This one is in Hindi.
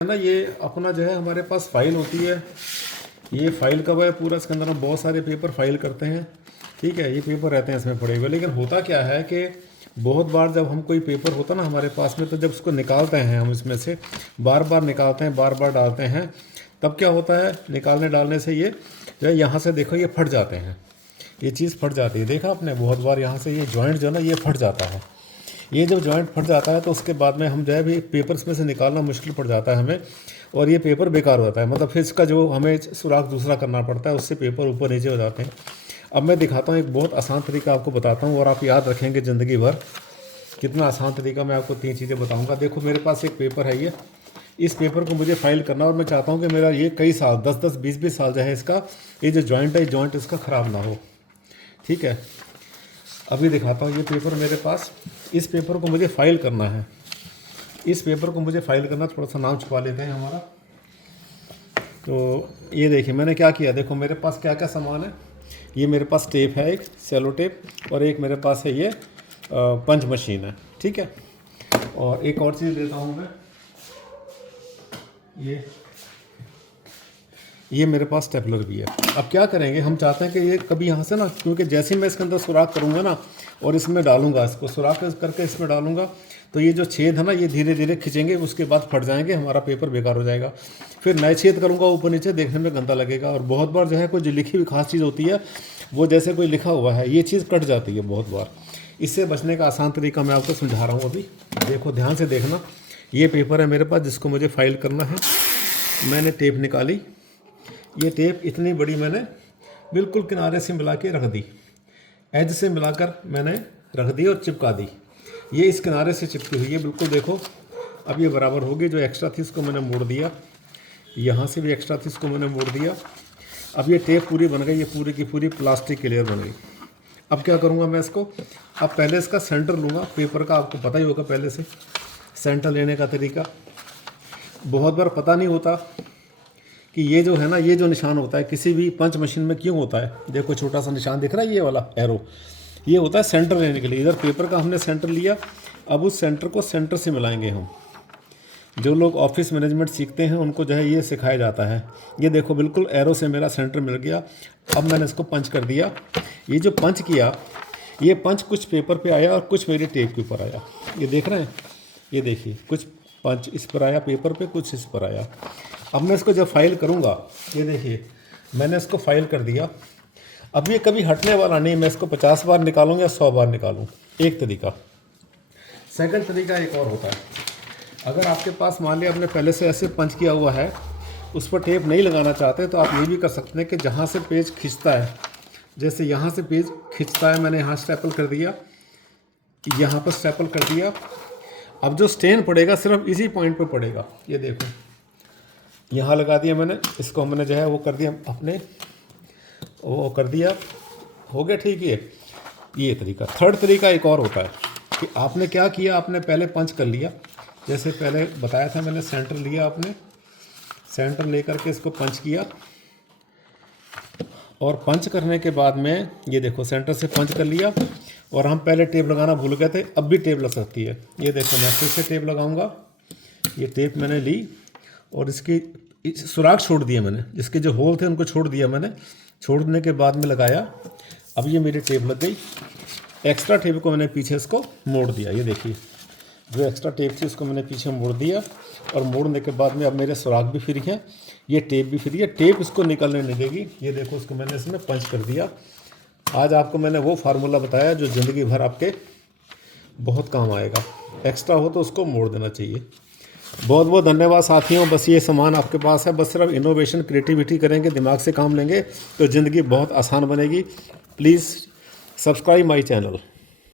ना ये अपना जो है हमारे पास फाइल होती है। ये फाइल कवर है पूरा, इसके अंदर हम बहुत सारे पेपर फाइल करते हैं। ठीक है, ये पेपर रहते हैं इसमें पड़े हुए। लेकिन होता क्या है कि बहुत बार जब हम कोई पेपर होता ना हमारे पास में, तो जब उसको निकालते हैं हम इसमें से बार बार निकालते हैं, बार बार डालते हैं, तब क्या होता है निकालने डालने से ये जो है यहाँ से देखो ये फट जाते हैं। ये चीज़ फट जाती है, देखा आपने बहुत बार यहाँ से ये जॉइंट जो है ना ये फट जाता है। ये जब जॉइंट फट जाता है तो उसके बाद में हम जो है भी पेपर्स में से निकालना मुश्किल पड़ जाता है हमें, और ये पेपर बेकार होता है। मतलब फिर इसका जो हमें सुराख दूसरा करना पड़ता है, उससे पेपर ऊपर नीचे हो जाते हैं। अब मैं दिखाता हूँ एक बहुत आसान तरीका आपको बताता हूँ, और आप याद रखेंगे ज़िंदगी भर। कितना आसान तरीका, मैं आपको 3 चीज़ें बताऊँगा। देखो मेरे पास एक पेपर है, ये इस पेपर को मुझे फाइल करना, और मैं चाहता हूँ कि मेरा ये कई साल 10-10 20-20 साल जो है इसका ये जो जॉइंट है, जॉइंट इसका ख़राब ना हो। ठीक है, अभी दिखाता हूँ। ये पेपर मेरे पास, इस पेपर को मुझे फाइल करना है। इस पेपर को मुझे फाइल करना, थोड़ा सा नाम छुपा लेते हैं हमारा। तो ये देखिए मैंने क्या किया, देखो मेरे पास क्या क्या सामान है। ये मेरे पास टेप है, एक सेलो टेप, और एक मेरे पास है ये पंच मशीन है। ठीक है, और एक और चीज़ लेता हूँ मैं, ये मेरे पास स्टेपलर भी है। अब क्या करेंगे, हम चाहते हैं कि ये कभी यहाँ से ना, क्योंकि जैसे ही मैं इसके अंदर सुराख करूँगा ना और इसमें डालूंगा, इसको सुराख करके इसमें डालूंगा, तो ये जो छेद है ना ये धीरे धीरे खिंचेंगे, उसके बाद फट जाएंगे, हमारा पेपर बेकार हो जाएगा। फिर नए छेद करूँगा ऊपर नीचे, देखने में गंदा लगेगा। और बहुत बार जो है कोई जो लिखी हुई खास चीज़ होती है, वो जैसे कोई लिखा हुआ है, ये चीज़ कट जाती है बहुत बार। इससे बचने का आसान तरीका मैं आपको समझा रहा हूँ अभी। देखो ध्यान से देखना, ये पेपर है मेरे पास जिसको मुझे फाइल करना है। मैंने टेप निकाली, ये टेप इतनी बड़ी मैंने बिल्कुल किनारे से मिला के रख दी, एज से मिलाकर मैंने रख दी और चिपका दी। ये इस किनारे से चिपकी हुई है बिल्कुल, देखो अब ये बराबर होगी। जो एक्स्ट्रा थी उसको मैंने मोड़ दिया, यहाँ से भी एक्स्ट्रा थी उसको मैंने मोड़ दिया। अब ये टेप पूरी बन गई, ये पूरी की पूरी प्लास्टिक की लेयर बन गई। अब क्या करूँगा मैं इसको, अब पहले इसका सेंटर लूँगा पेपर का। आपको पता ही होगा पहले से सेंटर लेने का तरीका। बहुत बार पता नहीं होता कि ये जो है ना, ये जो निशान होता है किसी भी पंच मशीन में क्यों होता है। देखो छोटा सा निशान दिख रहा है, ये वाला एरो, ये होता है सेंटर लेने के लिए। इधर पेपर का हमने सेंटर लिया, अब उस सेंटर को सेंटर से मिलाएंगे हम। जो लोग ऑफिस मैनेजमेंट सीखते हैं उनको जो है ये सिखाया जाता है। ये देखो बिल्कुल एरो से मेरा सेंटर मिल गया। अब मैंने इसको पंच कर दिया। ये जो पंच किया, ये पंच कुछ पेपर पे आया और कुछ मेरे टेप के ऊपर आया। ये देख रहे हैं, ये देखिए कुछ पंच इस पर आया पेपर पे, कुछ इस पर आया। अब मैं इसको जब फाइल करूँगा, ये देखिए मैंने इसको फाइल कर दिया। अब ये कभी हटने वाला नहीं, मैं इसको 50 बार निकालूँ या 100 बार निकालूँ, एक तरीका। सेकंड तरीका एक और होता है, अगर आपके पास मान लिया आपने पहले से ऐसे पंच किया हुआ है, उस पर टेप नहीं लगाना चाहते, तो आप ये भी कर सकते हैं कि जहाँ से पेज खिंचता है, जैसे यहाँ से पेज खिंचता है, मैंने यहाँ स्टेपल कर दिया, यहाँ पर स्टेपल कर दिया। अब जो स्टेन पड़ेगा सिर्फ इसी पॉइंट पे पड़ेगा। ये देखो यहाँ लगा दिया मैंने, इसको मैंने जो है वो कर दिया, अपने वो कर दिया, हो गया ठीक है। ये तरीका। थर्ड तरीका एक और होता है कि आपने क्या किया, आपने पहले पंच कर लिया, जैसे पहले बताया था मैंने, सेंटर लिया, आपने सेंटर लेकर के इसको पंच किया, और पंच करने के बाद में ये देखो सेंटर से पंच कर लिया। और हम पहले टेप लगाना भूल गए थे, अब भी टेप लग सकती है। ये देखो मैं फिर से टेप लगाऊंगा। ये टेप मैंने ली और इसकी सुराख छोड़ दिए मैंने, इसके जो होल थे उनको छोड़ दिया मैंने। छोड़ने के बाद में लगाया, अब ये मेरी टेप लग गई। एक्स्ट्रा टेप को मैंने पीछे इसको मोड़ दिया। ये देखिए जो एक्स्ट्रा टेप थी उसको मैंने पीछे मोड़ दिया, और मोड़ने के बाद में अब मेरे सुराख भी फ्री हैं, ये टेप भी फ्री है। टेप इसको निकलने नहीं देगी। ये देखो उसको मैंने इसमें पंच कर दिया। आज आपको मैंने वो फार्मूला बताया जो ज़िंदगी भर आपके बहुत काम आएगा। एक्स्ट्रा हो तो उसको मोड़ देना चाहिए। बहुत बहुत धन्यवाद साथियों। बस ये सामान आपके पास है, बस सिर्फ इनोवेशन क्रिएटिविटी करेंगे, दिमाग से काम लेंगे तो ज़िंदगी बहुत आसान बनेगी। Please subscribe my channel.